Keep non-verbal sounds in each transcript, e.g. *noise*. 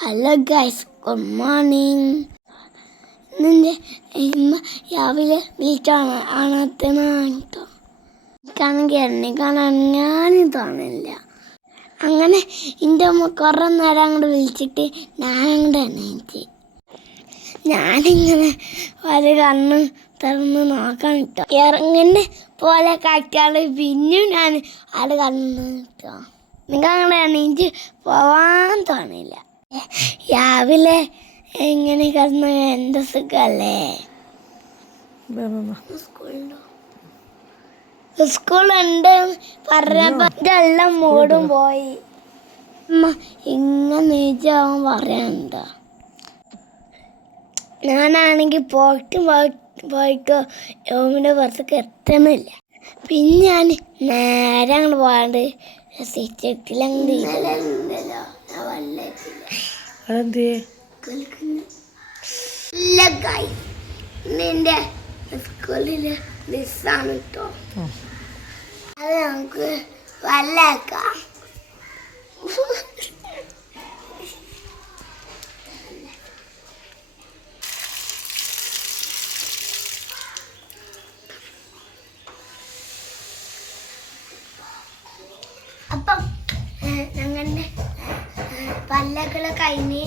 Hello guys good morning നിന്റെ ഇന്ന് രാവിലെ വിളിച്ചാണ് ആണത്തനാട്ടോ എനിക്കാണെങ്കിൽ എന്നെ കാണാൻ ഞാനും തോന്നില്ല. അങ്ങനെ എന്റെ അമ്മ കുറേ നേരം അങ്ങോട്ട് വിളിച്ചിട്ട് ഞാൻ അങ്ങോട്ട് എണീച്ച് ഞാനിങ്ങനെ ഒരു കണ്ണ് തുറന്ന് നോക്കാൻ കിട്ടോ ഇറങ്ങുന്ന പോലെ കാറ്റാണ്. പിന്നെയും ഞാൻ അവിടെ കണ്ണ് കിട്ടോ നിങ്ങൾ അങ്ങനെ എണീറ്റ് പോവാൻ തോന്നില്ല. രാവിലെ എങ്ങനെ കിടന്ന് എന്റെ സുഖല്ലേ? സ്കൂളുണ്ടോ? സ്കൂളുണ്ട്. പറഞ്ഞപ്പോ ഇതെല്ലാം മൂടും പോയി. ഇങ്ങനെ നീച്ചാവാൻ പറയാനുണ്ടോ ഞാനാണെങ്കിൽ പോയിട്ട് പോയിട്ടോ യോമിന്റെ പുറത്തേക്ക് എത്തണില്ല. പിന്നെ ഞാൻ നേരെ അങ്ങോട്ട് പോകാണ്ട് വല്ലത്തില്ല അതെന്തേ? നിന്റെ സ്കൂളിലെ മിസ്സാണ് കേട്ടോ അത് നമുക്ക് വല്ലേക്കാം. അപ്പം ഞങ്ങളുടെ പല്ലൊക്കെ കഴിഞ്ഞ്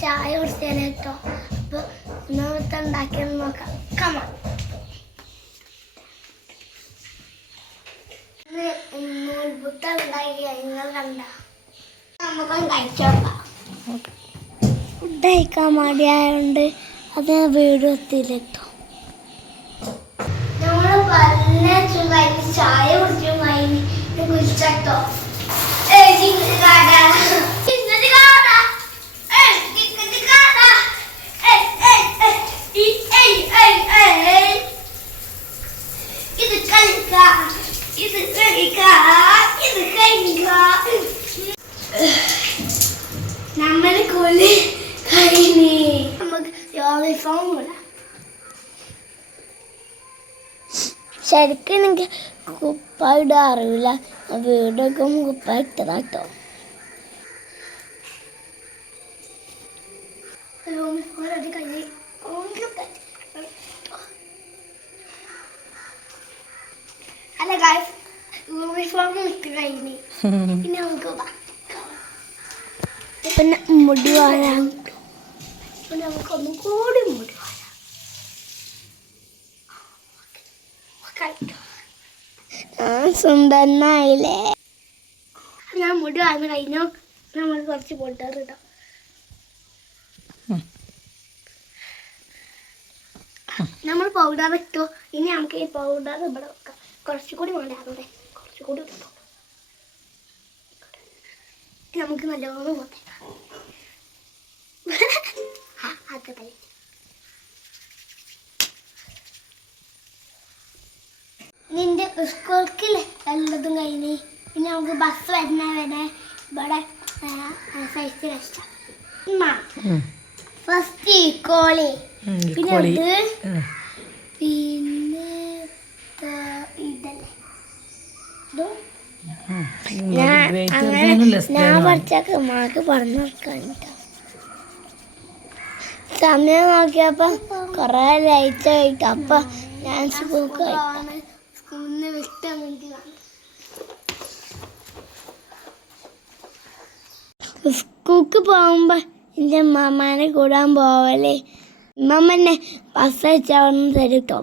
ചായ കുടിച്ചാലേ കേട്ടോ അപ്പൊ ഒന്നാമത്തെ ഉണ്ടാക്കിയെന്ന് നോക്കാം. കമ നൂൽപുട്ട ഉണ്ടാക്കി നിങ്ങൾ കണ്ട. നമുക്കൊന്ന് കഴിച്ചോക്കാം ഫുഡ് കഴിക്കാൻ മടിയായോണ്ട് അത് വീട് നമ്മൾ പല്ല കഴിഞ്ഞ് ചായ കുടിച്ചു കഴിഞ്ഞ് കുറിച്ചോ കൊല്ലി കഴിഞ്ഞ്? നമുക്ക് യൂണിഫോം ശരിക്കും എനിക്ക് കുപ്പ ഇടാൻ അറിയില്ല വീടൊക്കെ കുപ്പ ഇട്ടതാട്ടോ അല്ല ഗായ്സ് യൂണിഫോം ഇട്ട് കഴിഞ്ഞ് പിന്നെ മുടി വാരാൻ. പിന്നെ നമുക്ക് ഒന്നും കൂടി മുടി വാരാം. ഞാൻ സുന്ദരനായില്ലേ? ഞാൻ മുടി വാങ്ങി കഴിഞ്ഞു. നമ്മൾ കുറച്ച് പൊട്ടർ നമ്മൾ പൗഡർ ഇട്ടു. ഇനി നമുക്ക് ഈ പൗഡർ ഇവിടെ വെക്കാം. കുറച്ചുകൂടി വേണ്ടാറുണ്ട് കുറച്ചുകൂടി ഇട്ടു നമുക്ക് നല്ലോണം പോത്തേക്കാം *laughs* അത് തലേ നിന്റെ സ്കൂൾക്ക് എല്ലതും കഴിഞ്ഞ് പിന്നെ നമുക്ക് ബസ് വരുന്ന വരെ ഇവിടെ സൈസ് കഷ്ടം ഫസ്റ്റ് കോളി. പിന്നെ ഞാൻ പഠിച്ചൊക്കെ പറഞ്ഞു കൊടുക്കാൻ സമയം നോക്കിയപ്പോ കൊറേ ലൈറ്റ് ആയിട്ട്. അപ്പൊ ഞാൻ സ്കൂൾക്ക് സ്കൂൾക്ക് പോകുമ്പോ എന്റെ മാമാനെ കൂടാൻ പോവല്ലേ മാമനെ ബസ് അയച്ചവിടുന്ന് തരും കേട്ടോ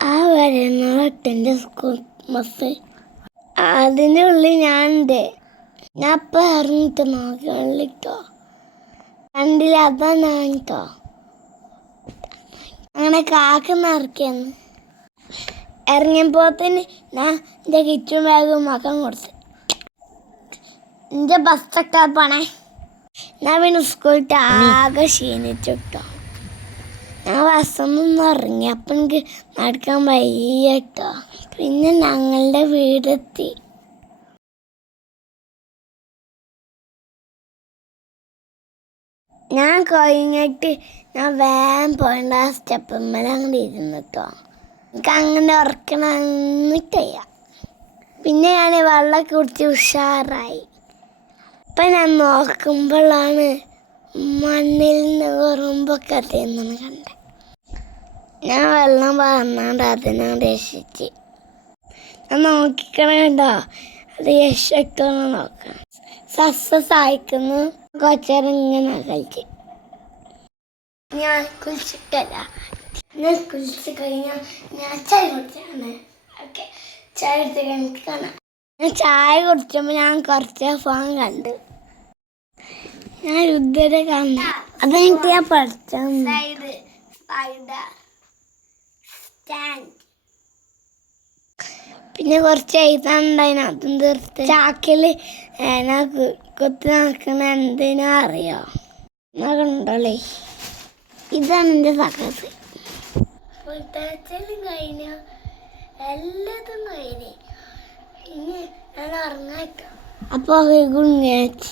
ആ വരുന്ന എന്റെ സ്കൂൾ ബസ് അതിന്റെ ഉള്ളിൽ ഞാനുണ്ട്. ഞാൻ അപ്പം ഇറങ്ങിട്ട് നോക്കിട്ടോ കണ്ടില്ല അതാണ് ഞാൻ അങ്ങനെ കാക്ക നിറക്കിയെന്ന് ഇറങ്ങിയപ്പോത്തിന് ഞാൻ എന്റെ കിച്ചൺ ബാഗും മക്കം കൊടുത്ത്. എന്റെ ബസ്സൊക്കെ പോണേ ഞാൻ പിന്നെ സ്കൂളിട്ട് ആകെ ക്ഷീണിച്ചു കേട്ടോ ഞാൻ ബസ്സൊന്നും ഇറങ്ങി അപ്പം എനിക്ക് നടക്കാൻ വയ്യ കേട്ടോ പിന്നെ ഞങ്ങളുടെ വീടെത്തി. ഞാൻ കഴിഞ്ഞിട്ട് ഞാൻ വേഗം പോകേണ്ട ആ അങ്ങനെ ഇരുന്നിട്ടോ കേട്ടോ എനിക്ക് അങ്ങനെ ഉറക്കണമെന്നിട്ടില്ല പിന്നെ ഞാൻ വെള്ളമൊക്കെ കുടിച്ച് ഉഷാറായി. അപ്പം ഞാൻ നോക്കുമ്പോഴാണ് മണ്ണിൽ നിന്ന് ഉറുമ്പൊക്കെ തിന്നണ കണ്ട ഞാൻ വെള്ളം പറഞ്ഞാണ്ട് അതിനാ രക്ഷിച്ച് ഞാൻ നോക്കിക്കണ കണ്ടോ അത് രക്ഷിക്കണം നോക്കണം സക്സസ് ആയിക്കുന്നു. കൊച്ചേരം ഇങ്ങനെ കളിച്ച്. ഞാൻ കുളിച്ചിട്ടല്ല. ഞാൻ കുളിച്ച് കഴിഞ്ഞാൽ ഞാൻ ചായ കുടിച്ചാണ് ഓക്കെ. ചായ കുടിച്ച് കഴിഞ്ഞിട്ട് കാണാം. ഞാൻ ചായ കുടിച്ചപ്പോൾ ഞാൻ കുറച്ച് ഫോൺ കണ്ടു. ഞാൻ രുദ്രയുടെ കണ്ടു. അതെനിക്ക് ഞാൻ പഠിച്ചു പിന്നെ കുറച്ച് എഴുതാനുണ്ടായിന് അതും തീർത്ത്. ചാക്കിൽ കൊത്തി നടക്കുന്ന നടക്കണ എന്തിനാ അറിയോ? കണ്ടോളേ. ഇതാണ് എന്റെ സക്കസ് കഴിഞ്ഞ. എല്ലാതും കഴിഞ്ഞ്. ഇനി ഞാൻ ഉറങ്ങാക്കാം അപ്പോൾ ഗുഡ് നൈറ്റ്